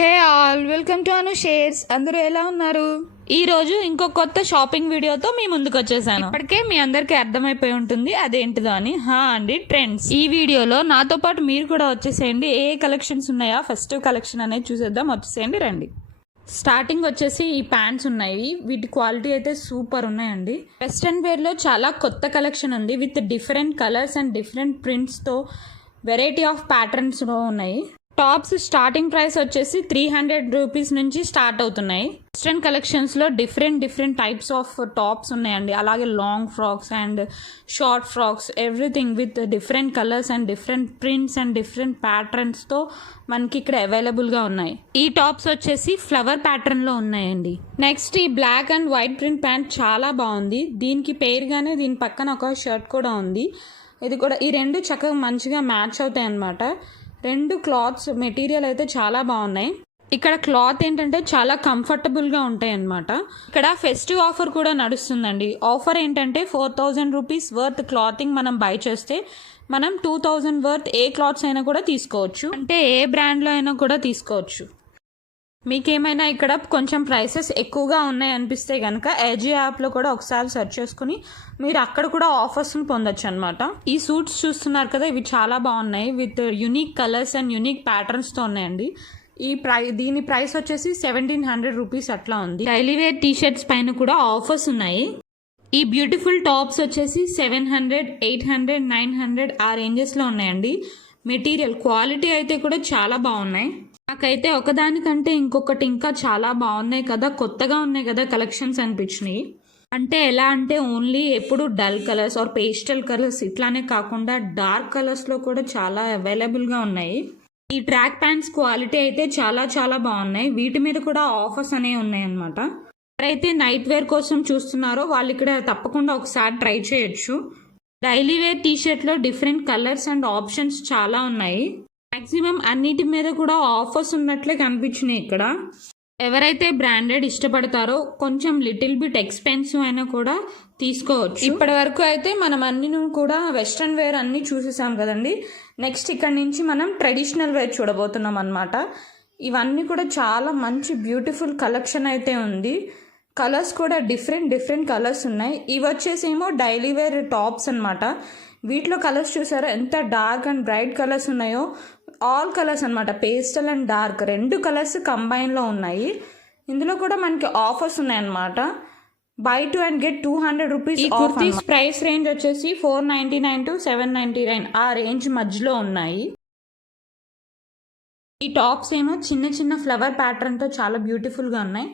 Hey all, welcome to Anu shares. అందరూ ఎలా ఉన్నారు? ఈ రోజు ఇంకో కొత్త షాపింగ్ వీడియోతో మీ ముందుకు వచ్చేసాను. ఇప్పటికే మీ అందరికీ అర్థమైపోయి ఉంటుంది అదేంటిదో అని. అండి, ట్రెండ్స్. ఈ వీడియోలో నాతో పాటు మీరు కూడా వచ్చేసేయండి. ఏ కలెక్షన్స్ ఉన్నాయా, ఫెస్టివ్ కలెక్షన్ అనేది చూసేద్దాం. వచ్చేసేయండి, రండి. స్టార్టింగ్ వచ్చేసి ఈ ప్యాంట్స్ ఉన్నాయి. వీటి క్వాలిటీ అయితే సూపర్ ఉన్నాయండి. వెస్ట్రన్ వేర్లో చాలా కొత్త కలెక్షన్ ఉంది with different colours and different ప్రింట్స్తో వెరైటీ ఆఫ్ ప్యాటర్న్స్లో ఉన్నాయి. టాప్స్ స్టార్టింగ్ ప్రైస్ వచ్చేసి 300 రూపీస్ నుంచి స్టార్ట్ అవుతున్నాయి. వెస్ట్రన్ కలెక్షన్స్లో డిఫరెంట్ టైప్స్ ఆఫ్ టాప్స్ ఉన్నాయండి. అలాగే long frocks and short frocks, everything with different colours and different prints and different ప్యాటర్న్స్తో మనకి ఇక్కడ అవైలబుల్గా ఉన్నాయి. ఈ టాప్స్ వచ్చేసి ఫ్లవర్ ప్యాటర్న్లో ఉన్నాయండి. నెక్స్ట్ ఈ black and white print pant చాలా బాగుంది. దీనికి పేరుగానే దీని పక్కన ఒక షర్ట్ కూడా ఉంది. ఇది కూడా ఈ రెండు చక్కగా మంచిగా మ్యాచ్ అవుతాయి అన్నమాట. రెండు క్లాత్స్ మెటీరియల్ అయితే చాలా బాగున్నాయి. ఇక్కడ క్లాత్ ఏంటంటే చాలా కంఫర్టబుల్గా ఉంటాయి అన్నమాట. ఇక్కడ ఫెస్టివ్ ఆఫర్ కూడా నడుస్తుందండి. ఆఫర్ ఏంటంటే 4000 రూపీస్ వర్త్ క్లాతింగ్ మనం బై చేస్తే మనం 2000 వర్త్ ఏ క్లాత్స్ అయినా కూడా తీసుకోవచ్చు. అంటే ఏ బ్రాండ్లో అయినా కూడా తీసుకోవచ్చు. మీకేమైనా ఇక్కడ కొంచెం ప్రైసెస్ ఎక్కువగా ఉన్నాయి అనిపిస్తే కనుక ఏజీ యాప్లో కూడా ఒకసారి సెర్చ్ చేసుకుని మీరు అక్కడ కూడా ఆఫర్స్ని పొందొచ్చు అనమాట. ఈ సూట్స్ చూస్తున్నారు కదా, ఇవి చాలా బాగున్నాయి with unique colours and unique ప్యాటర్న్స్తో ఉన్నాయండి. దీని ప్రైస్ వచ్చేసి 1700 రూపీస్ అట్లా ఉంది. డైలీ వేర్ టీషర్ట్స్ పైన కూడా ఆఫర్స్ ఉన్నాయి. ఈ బ్యూటిఫుల్ టాప్స్ వచ్చేసి 700, 800, 900 ఆ రేంజెస్లో ఉన్నాయండి. మెటీరియల్ క్వాలిటీ అయితే కూడా చాలా బాగున్నాయి. నాకైతే ఒకదానికంటే ఇంకొకటి ఇంకా చాలా బాగున్నాయి కదా, కొత్తగా ఉన్నాయి కదా కలెక్షన్స్ అనిపించినాయి. అంటే ఎలా అంటే ఓన్లీ ఎప్పుడు dull colours or pastel colours ఇట్లానే కాకుండా డార్క్ కలర్స్లో కూడా చాలా అవైలబుల్గా ఉన్నాయి. ఈ ట్రాక్ ప్యాంట్స్ క్వాలిటీ అయితే చాలా బాగున్నాయి. వీటి మీద కూడా ఆఫర్స్ అనేవి ఉన్నాయి అన్నమాట. ఎవరైతే నైట్ వేర్ కోసం చూస్తున్నారో వాళ్ళు ఇక్కడ తప్పకుండా ఒకసారి ట్రై చేయొచ్చు. డైలీ వేర్ టీషర్ట్లో డిఫరెంట్ కలర్స్ అండ్ ఆప్షన్స్ చాలా ఉన్నాయి. మ్యాక్సిమం అన్నిటి మీద కూడా ఆఫర్స్ ఉన్నట్లే కనిపించినాయి ఇక్కడ. ఎవరైతే బ్రాండెడ్ ఇష్టపడతారో కొంచెం లిటిల్ బిట్ ఎక్స్పెన్సివ్ అయినా కూడా తీసుకోవచ్చు. ఇప్పటి వరకు అయితే మనం అన్ని కూడా వెస్ట్రన్ వేర్ అన్ని చూసేసాం కదండి. నెక్స్ట్ ఇక్కడ నుంచి మనం ట్రెడిషనల్ వేర్ చూడబోతున్నాం అన్నమాట. ఇవన్నీ కూడా చాలా మంచి బ్యూటిఫుల్ కలెక్షన్ అయితే ఉంది. కలర్స్ కూడా డిఫరెంట్ కలర్స్ ఉన్నాయి. ఇవి వచ్చేసేమో డైలీ వేర్ టాప్స్ అన్నమాట. వీటిలో కలర్స్ చూసారా ఎంత డార్క్ అండ్ బ్రైట్ కలర్స్ ఉన్నాయో. ఆల్ కలర్స్ అనమాట, పేస్టల్ అండ్ డార్క్ రెండు కలర్స్ కంబైన్లో ఉన్నాయి. ఇందులో కూడా మనకి ఆఫర్స్ ఉన్నాయన్నమాట. By 2 and get 200 rupees. Kurtis price range వచ్చేసి 499 to 799 ఆ రేంజ్ మధ్యలో ఉన్నాయి. ఈ టాప్స్ ఏమో చిన్న ఫ్లవర్ ప్యాటర్న్తో చాలా బ్యూటిఫుల్గా ఉన్నాయి.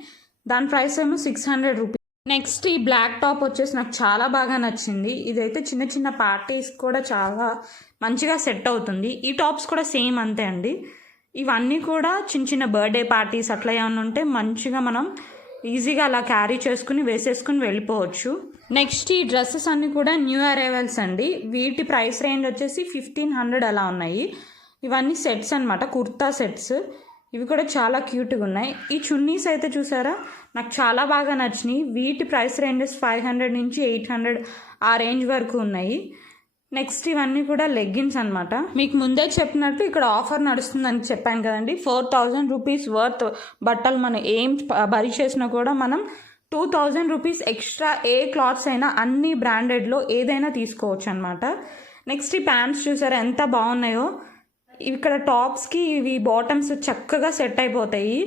దాని ప్రైస్ ఏమో 600 రూపీస్. నెక్స్ట్ ఈ బ్లాక్ టాప్ వచ్చేసి నాకు చాలా బాగా నచ్చింది. ఇదైతే చిన్న పార్టీస్ కూడా చాలా మంచిగా సెట్ అవుతుంది. ఈ టాప్స్ కూడా సేమ్ అంతే అండి. ఇవన్నీ కూడా చిన్న బర్త్డే పార్టీస్ అట్లా ఏమైనా ఉంటే మంచిగా మనం ఈజీగా అలా క్యారీ చేసుకుని వేసేసుకుని వెళ్ళిపోవచ్చు. నెక్స్ట్ ఈ డ్రెస్సెస్ అన్నీ కూడా న్యూ అరైవల్స్ అండి. వీటి ప్రైస్ రేంజ్ వచ్చేసి 1500 అలా ఉన్నాయి. ఇవన్నీ సెట్స్ అనమాట, కుర్తా సెట్స్. ఇవి కూడా చాలా క్యూట్గా ఉన్నాయి. ఈ చున్నీస్ అయితే చూసారా, నాకు చాలా బాగా నచ్చినాయి. వీటి ప్రైస్ రేంజెస్ 500 నుంచి 800 ఆ రేంజ్ వరకు ఉన్నాయి. నెక్స్ట్ ఇవన్నీ కూడా లెగ్గిన్స్ అనమాట. మీకు ముందే చెప్పినట్టు ఇక్కడ ఆఫర్ నడుస్తుందని చెప్పాను కదండి. 4000 రూపీస్ వర్త్ బట్టలు మనం ఏం బరి చేసినా కూడా మనం 2000 రూపీస్ ఎక్స్ట్రా ఏ క్లాత్స్ అయినా అన్ని బ్రాండెడ్లో ఏదైనా తీసుకోవచ్చు అనమాట. నెక్స్ట్ ఈ ప్యాంట్స్ చూసారా ఎంత బాగున్నాయో. ఇక్కడ టాప్స్కి ఇవి బాటమ్స్ చక్కగా సెట్ అయిపోతాయి.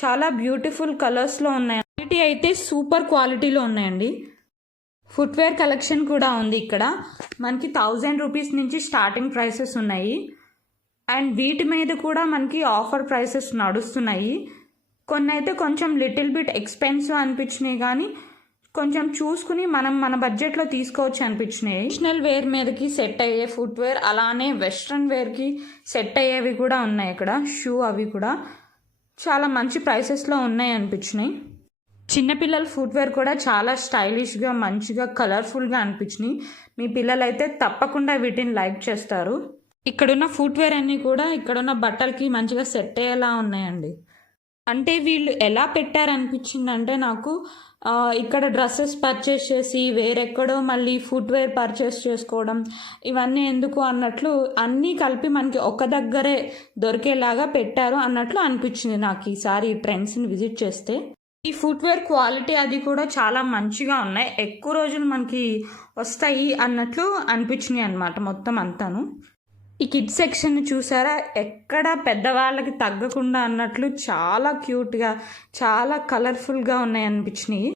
చాలా బ్యూటిఫుల్ కలర్స్లో ఉన్నాయి. క్వాలిటీ అయితే సూపర్ క్వాలిటీలో ఉన్నాయండి. ఫుట్వేర్ కలెక్షన్ కూడా ఉంది ఇక్కడ. మనకి 1000 రూపీస్ నుంచి స్టార్టింగ్ ప్రైసెస్ ఉన్నాయి. అండ్ వీటి మీద కూడా మనకి ఆఫర్ ప్రైసెస్ నడుస్తున్నాయి. కొన్ని అయితే కొంచెం లిటిల్ బిట్ ఎక్స్పెన్సివ్ అనిపించినాయి, కానీ కొంచెం చూసుకుని మనం మన బడ్జెట్లో తీసుకోవచ్చు అనిపించినాయి. ట్రెడిషనల్ వేర్ మీదకి సెట్ అయ్యే ఫుట్వేర్, అలానే వెస్ట్రన్ వేర్కి సెట్ అయ్యేవి కూడా ఉన్నాయి ఇక్కడ. షూ అవి కూడా చాలా మంచి ప్రైసెస్లో ఉన్నాయి అనిపించినాయి. చిన్నపిల్లల ఫుట్వేర్ కూడా చాలా స్టైలిష్గా మంచిగా కలర్ఫుల్గా అనిపించినాయి. మీ పిల్లలైతే తప్పకుండా వీటిని లైక్ చేస్తారు. ఇక్కడున్న ఫుట్వేర్ అన్నీ కూడా ఇక్కడున్న బట్టలకి మంచిగా సెట్ అయ్యేలా ఉన్నాయండి. అంటే వీళ్ళు ఎలా పెట్టారనిపించిందంటే నాకు ఇక్కడ డ్రెస్సెస్ పర్చేస్ చేసి వేరెక్కడో మళ్ళీ ఫుట్వేర్ పర్చేస్ చేసుకోవడం ఇవన్నీ ఎందుకు అన్నట్లు అన్నీ కలిపి మనకి ఒక దగ్గరే దొరికేలాగా పెట్టారు అన్నట్లు అనిపించింది నాకు ఈసారి ఈ ట్రెండ్స్ని విజిట్ చేస్తే. ఈ ఫుట్వేర్ క్వాలిటీ అది కూడా చాలా మంచిగా ఉన్నాయి, ఎక్కువ రోజులు మనకి వస్తాయి అన్నట్లు అనిపించినాయి అన్నమాట మొత్తం అంతాను. ఈ కిడ్స్ సెక్షన్ చూసారా, ఎక్కడ పెద్దవాళ్ళకి తగ్గకుండా అన్నట్లు చాలా క్యూట్గా చాలా కలర్ఫుల్గా ఉన్నాయి అనిపించినాయి.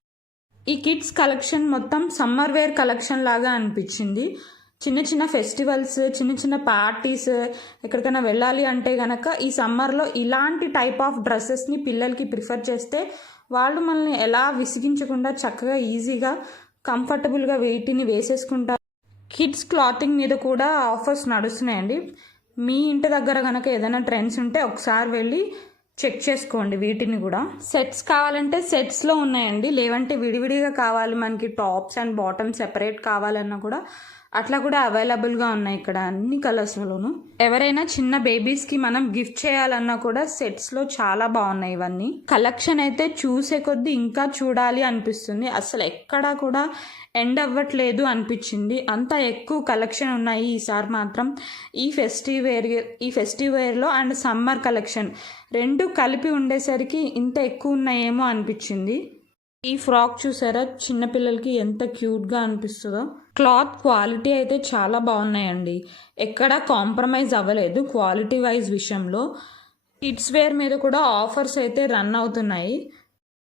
ఈ కిడ్స్ కలెక్షన్ మొత్తం సమ్మర్ వేర్ కలెక్షన్ లాగా అనిపించింది. చిన్న చిన్న ఫెస్టివల్స్, చిన్న చిన్న పార్టీస్ ఎక్కడికైనా వెళ్ళాలి అంటే కనుక ఈ సమ్మర్లో ఇలాంటి టైప్ ఆఫ్ డ్రెస్సెస్ని పిల్లలకి ప్రిఫర్ చేస్తే వాళ్ళు మనల్ని ఎలా విసిగించకుండా చక్కగా ఈజీగా కంఫర్టబుల్గా వీటిని వేసేసుకుంటారు. కిడ్స్ క్లాతింగ్ మీద కూడా ఆఫర్స్ నడుస్తున్నాయండి. మీ ఇంటి దగ్గర కనుక ఏదైనా ట్రెండ్స్ ఉంటే ఒకసారి వెళ్ళి చెక్ చేసుకోండి. వీటిని కూడా సెట్స్ కావాలంటే సెట్స్లో ఉన్నాయండి, లేవంటే విడివిడిగా కావాలి మనకి టాప్స్ అండ్ బాటమ్స్ సెపరేట్ కావాలన్నా కూడా అట్లా కూడా అవైలబుల్గా ఉన్నాయి ఇక్కడ అన్ని కలర్స్లోను. ఎవరైనా చిన్న బేబీస్కి మనం గిఫ్ట్ చేయాలన్నా కూడా సెట్స్లో చాలా బాగున్నాయి ఇవన్నీ. కలెక్షన్ అయితే చూసే కొద్దీ ఇంకా చూడాలి అనిపిస్తుంది, అసలు ఎక్కడా కూడా ఎండ్ అవ్వట్లేదు అనిపించింది, అంత ఎక్కువ కలెక్షన్ ఉన్నాయి ఈసారి మాత్రం. ఈ ఫెస్టివ్ వేర్లో అండ్ సమ్మర్ కలెక్షన్ రెండు కలిపి ఉండేసరికి ఇంత ఎక్కువ ఉన్నాయేమో అనిపించింది. ఈ ఫ్రాక్ చూసారా, చిన్నపిల్లలకి ఎంత క్యూట్గా అనిపిస్తుందో. క్లాత్ క్వాలిటీ అయితే చాలా బాగున్నాయండి, ఎక్కడా కాంప్రమైజ్ అవ్వలేదు క్వాలిటీ వైజ్ విషయంలో. కిడ్స్ వేర్ మీద కూడా ఆఫర్స్ అయితే రన్ అవుతున్నాయి.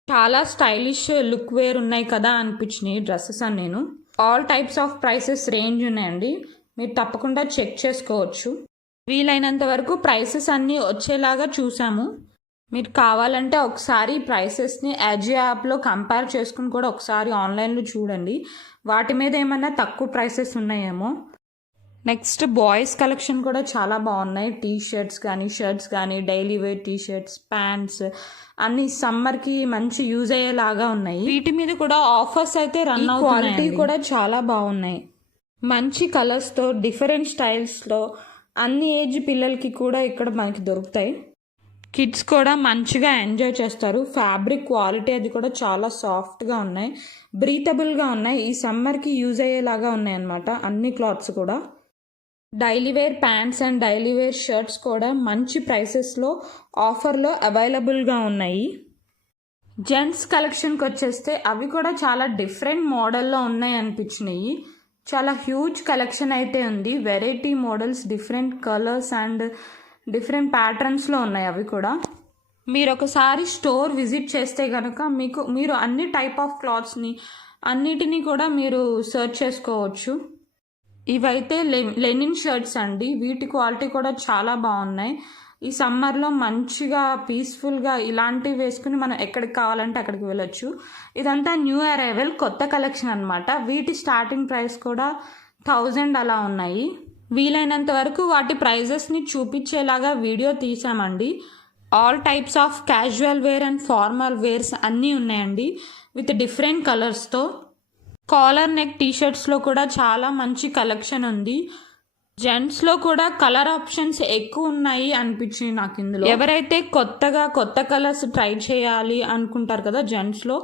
చాలా స్టైలిష్ లుక్ వేర్ ఉన్నాయి కదా అనిపించినాయి డ్రెస్సెస్ అని. నేను all types of prices range ఉన్నాయండి, మీరు తప్పకుండా చెక్ చేసుకోవచ్చు. వీలైనంత వరకు ప్రైసెస్ అన్నీ వచ్చేలాగా చూసాము. మీరు కావాలంటే ఒకసారి ప్రైసెస్ని అజియో యాప్లో కంపేర్ చేసుకుని కూడా ఒకసారి ఆన్లైన్లో చూడండి, వాటి మీద ఏమన్నా తక్కువ ప్రైసెస్ ఉన్నాయేమో. నెక్స్ట్ బాయ్స్ కలెక్షన్ కూడా చాలా బాగున్నాయి. టీషర్ట్స్ కానీ షర్ట్స్ కానీ డైలీ వేర్ టీషర్ట్స్, ప్యాంట్స్ అన్ని సమ్మర్కి మంచి యూజ్ అయ్యేలాగా ఉన్నాయి. వీటి మీద కూడా ఆఫర్స్ అయితే రన్ అవుతున్నాయి. క్వాలిటీ కూడా చాలా బాగున్నాయి, మంచి కలర్స్తో డిఫరెంట్ స్టైల్స్లో అన్ని ఏజ్ పిల్లలకి కూడా ఇక్కడ మనకి దొరుకుతాయి. కిడ్స్ కూడా మంచిగా ఎంజాయ్ చేస్తారు. ఫ్యాబ్రిక్ క్వాలిటీ అది కూడా చాలా సాఫ్ట్గా ఉన్నాయి, బ్రీతబుల్గా ఉన్నాయి, ఈ సమ్మర్కి యూజ్ అయ్యేలాగా ఉన్నాయి అన్నమాట అన్ని క్లాత్స్ కూడా. Daily wear pants and daily wear shirts కూడా మంచి ప్రైసెస్లో ఆఫర్లో అవైలబుల్గా ఉన్నాయి. జెంట్స్ కలెక్షన్కి వచ్చేస్తే అవి కూడా చాలా డిఫరెంట్ మోడల్లో ఉన్నాయి అనిపించినాయి. చాలా హ్యూజ్ కలెక్షన్ అయితే ఉంది, variety models, different colours and different ప్యాటర్న్స్లో ఉన్నాయి అవి కూడా. మీరు ఒకసారి స్టోర్ విజిట్ చేస్తే కనుక మీరు అన్ని టైప్ ఆఫ్ క్లాత్స్ని అన్నిటినీ కూడా మీరు సెర్చ్ చేసుకోవచ్చు. ఇవైతే లెనిన్ షర్ట్స్ అండి, వీటి క్వాలిటీ కూడా చాలా బాగున్నాయి. ఈ సమ్మర్లో మంచిగా పీస్ఫుల్గా ఇలాంటివి వేసుకుని మనం ఎక్కడికి కావాలంటే అక్కడికి వెళ్ళొచ్చు. ఇదంతా న్యూ అరైవల్ కొత్త కలెక్షన్ అనమాట. వీటి స్టార్టింగ్ ప్రైస్ కూడా 1000 అలా ఉన్నాయి. వీలైనంత వరకు వాటి ప్రైజెస్ని చూపించేలాగా వీడియో తీసామండి. All types of casual wear and formal wears అన్నీ ఉన్నాయండి విత్ డిఫరెంట్ కలర్స్తో. కాలర్ నెక్ టీషర్ట్స్లో కూడా చాలా మంచి కలెక్షన్ ఉంది. జెంట్స్లో కూడా కలర్ ఆప్షన్స్ ఎక్కువ ఉన్నాయి అనిపించింది నాకు ఇందులో. ఎవరైతే కొత్త కలర్స్ ట్రై చేయాలి అనుకుంటారు కదా జెంట్స్లో,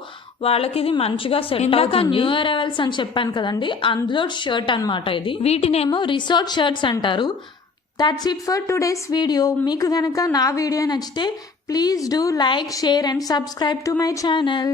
వాళ్ళకి ఇది మంచిగా సెట్ అవుతుంది. న్యూ అరైవల్స్ అని చెప్పాను కదండి, అందులో షర్ట్ అనమాట ఇది. వీటినేమో రిసార్ట్ షర్ట్స్ అంటారు. That's it for today's video. మీకు కనుక నా వీడియో నచ్చితే please do like, share and subscribe to my channel.